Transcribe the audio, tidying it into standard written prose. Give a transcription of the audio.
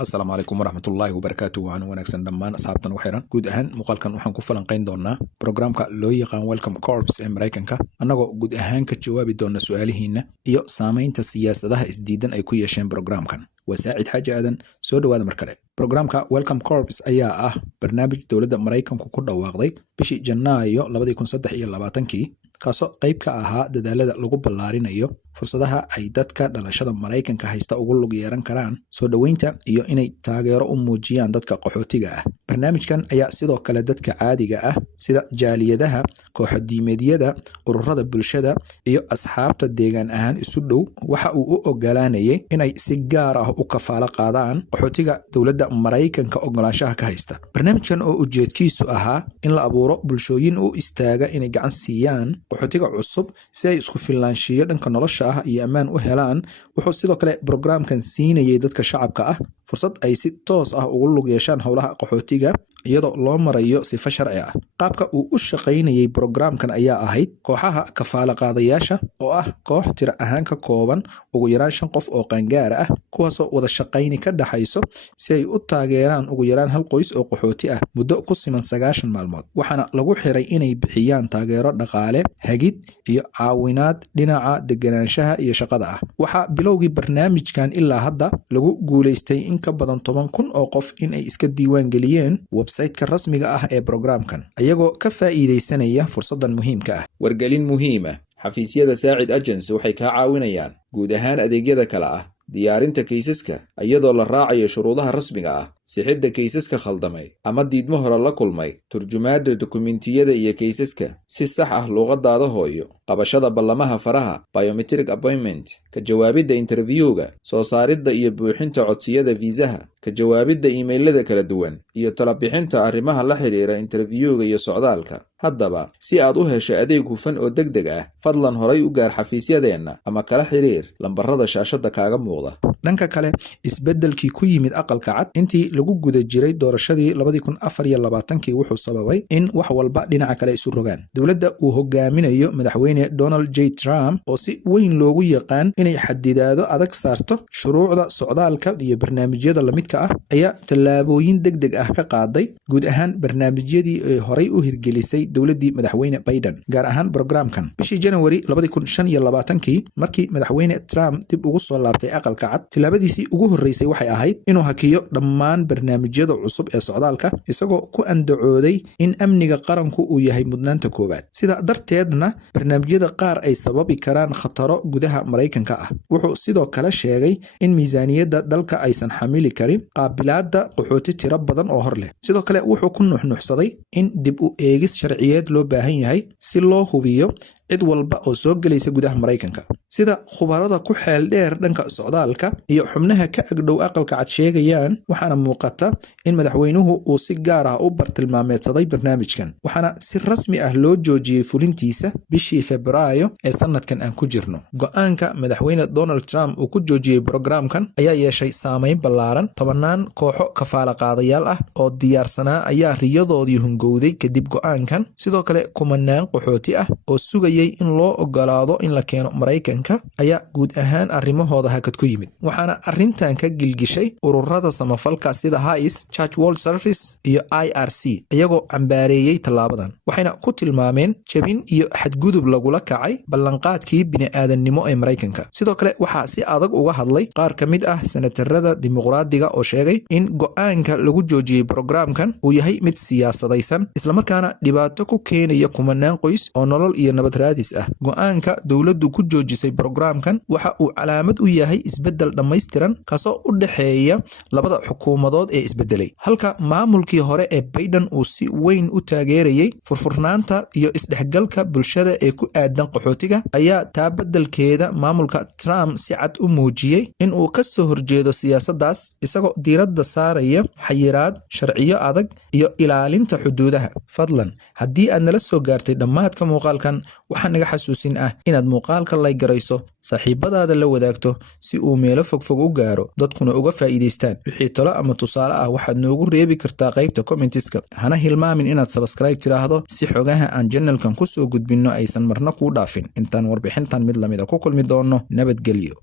السلام عليكم ورحمة الله وبركاته وعن ونكسن دمان أصحابتنا وحيران جود أهان مقالكن وحن كفلان قين دونا برنامجka loo yaqaan Welcome Corps ee Mareykanka anagoo guud ahaan ka jawaabi doona su'aalihiina iyo saameynta siyaasadaha isdiidan ay ku yeesheen barnaamijkan wasaacid xaaji aadan soo dhawaada mar kale barnaamijka Welcome Corps ayaa ah barnaamij dawladda Mareykanku ku dhawaaqday bishii Janaayo 2023 kaasoo qayb ka ahaa dadaalada lagu ballaarinayo fursadaha ay dadka dhalashada Mareykanka haysta ugu lug yeeran karaan soo dhaweynta iyo inay taageero u muujiyaan dadka qaxootiga ah barnaamijkan ayaa sidoo kale dadka caadiga ah sida jaaliyadaha kooxadiimeedyada ururada bulshada iyo asxaabta deegaan ahaan isu dhow waxa uu u ogolaanayay inay si gaar ah u kafaalo qaadaan qaxootiga dawladda Mareykanka ogolaanshaha ka haysta barnaamijkan oo ujeedkiisu ahaa in la abuuro bulshooyin u istaaga inay gacan siiyaan qaxootiga cusub si ay isku filnaanshiyo dhanka nolosha iyo amaan u helaan wuxuu sidoo kale barnaamijkan siinayay dadka shacabka ah fursad ay si toos ah ugu lug yeeshaan howlaha qaxootiga iyadoo loo marayo sifa sharci ah qaabka uu u shaqaynayay barnaamijkan ayaa ahayd kooxaha kafaalo qaadayaasha oo ah koox tiro ahaan ka kooban ugu yaraan 5 qof oo qaangaar ah kuwaasoo wada shaqayni ka dhaxayso si ay u taageeraan ugu yaraan hal qoys oo qaxooti ah muddo ku siman 9 maalmood waxaana lagu xiray inay bixiyaan taageero dhaqaale hagid iyo caawinaad dhinaca deganaanshaha iyo shaqada ah waxa bilowgii barnaamijkan ilaa hadda lagu guuleystay in ka badan 10,000 oo qof in ay iska diiwaan galiyeen website-ka rasmiga ah ee barnaamijkan ayagoo ka faa'iideysanaya fursadan muhiimka ah wargelin muhiim ah xafiisyada Saacid Agency waxay ka caawinayaan guud ahaan adeegyada kala ah diyaarinta kaysaska iyadoo la raacayo shuruudaha rasmiga ah sixidda kaysaska khaldamay ama diidmo hore la kulmay turjumaada dokumentiyada iyo kaysaska si sax ah luqadaada hooyo qabashada ballamaha faraha biometric appointment ka jawaabidda interviewga soo saaridda iyo buuxinta codsiyada viisaha ka jawaabidda emailada kala duwan iyo talo bixinta arrimaha la xiriira interviewga iyo socdaalka haddaba si aad u hesho adeeg hufan oo degdeg ah fadlan horay u gaar xafiisyadeena ama kala xiriir lambarada shaashada kaaga muuqda dhanka kale isbeddelkii ku yimid aqalka cad intii lagu guda jiray doorashadii 2024 wuxuu sababay in wax walba dhinaca kale isu rogaan dawladda uu hogaaminayo madaxweyne Donald J Trump oo si weyn loogu yaqaan inay xadidaado adag saarto shuruucda socdaalka iyo barnaamijyada la midka ah ayaa tallaabooyin degdeg ah ka qaaday guud ahaan barnaamijyadii ay horay u hirgelisay dawladdii madaxweyne Biden gaar ahaan barnaamijkan bishii January 2025 markii madaxweyne Trump dib ugu soo laabtay aqalka cad tilaabadiisii ugu horeysay waxay ahayd inuu hakiyo dhammaan barnaamijyada cusub ee socdaalka isagoo ku andacooday in amniga qaranku uu yahay mudnaanta koowaad sida darteedna barnaamijyada qaar ay sababi karaan khataro gudaha Mareykanka ah wuxuu sidoo kale sheegay in miisaaniyadda dalka aysan xamili karin qaabilaadda qaxooti tiro badan oo hor leh sidoo kale wuxuu ku nuuxnuuxsaday in dib u eegis sharciyeed loo baahan yahay si loo hubiyo cid walba oo soo galaysa gudaha Mareykanka sida khubarada ku xeel dheer dhanka socdaalka iyo xubnaha ka agdhow aqalka cad sheegayaan waxaana muuqata in madaxweynuhu uu si gaar ah u bartilmaameedsaday barnaamijkan waxaana si rasmi ah loo joojiyay fulintiisa bishii Febraayo ee sanadkan aan ku jirno go'aanka madaxweyne Donald Trump uu ku joojiyay barnaamijkan ayaa yeeshay saameyn ballaaran tobanaan kooxo kafaalo qaadayaal ah oo diyaarsanaa ayaa riyadoodii hungowday kadib go'aankan sidoo kale kumanaan qaxooti ah oo sugay in loo ogolaado in la keeno Mareykanka ayaa guud ahaan arrimahooda hakad ku yimid waxaana arrintan ka gilgishay ururada samafalka sida HICE Church World Service iyo IRC iyagoo cambaareeyay tallaabadan waxayna ku tilmaameen jabin iyo xadgudub lagula kacay ballanqaadkii bini'aadanimo ee Mareykanka sidoo kale waxaa si adag uga hadlay qaar ka mid ah senatarada dimuqraadiga oo sheegay in go'aanka lagu joojiyay barnaamijkan uu yahay mid siyaasadaysan isla markaana dhibaato ku keenaya kumanaan qoys oo nolol iyo nabad go'aanka dawladdu ku joojisay barnaamijkan waxa uu calaamad u yahay isbeddel dhammaystiran kaasoo u dhaxeeya labada xukuumadood ee isbedelay halka maamulkii hore ee Biden uu si weyn u taageerayay furfurnaanta iyo isdhexgalka bulshada ee ku aadan qaxootiga ayaa taa beddelkeeda maamulka Trump si cad u muujiyay in uu ka soo horjeedo siyaasaddaas isagoo diiradda saaraya xayiraad sharciyo adag iyo ilaalinta xuduudaha fadlan haddii aad nala soo gaartay dhammaadka muuqaalkan waxaan naga xasuusin ah inaad muuqaalka like garayso saaxiibadaada la wadaagto si uu meelo fogfog u gaaro dadkuna uga faa'iideystaan wixii talo ama tusaale ah waxaad noogu reebi kartaa qaybta commentiska hana hilmaamin inaad subscribe tiraahdo si xogaha aan channelkan ku soo gudbinno aysan marna kuu dhaafin intaan warbixintan mid lamid ah ku kulmi doono nabadgelyo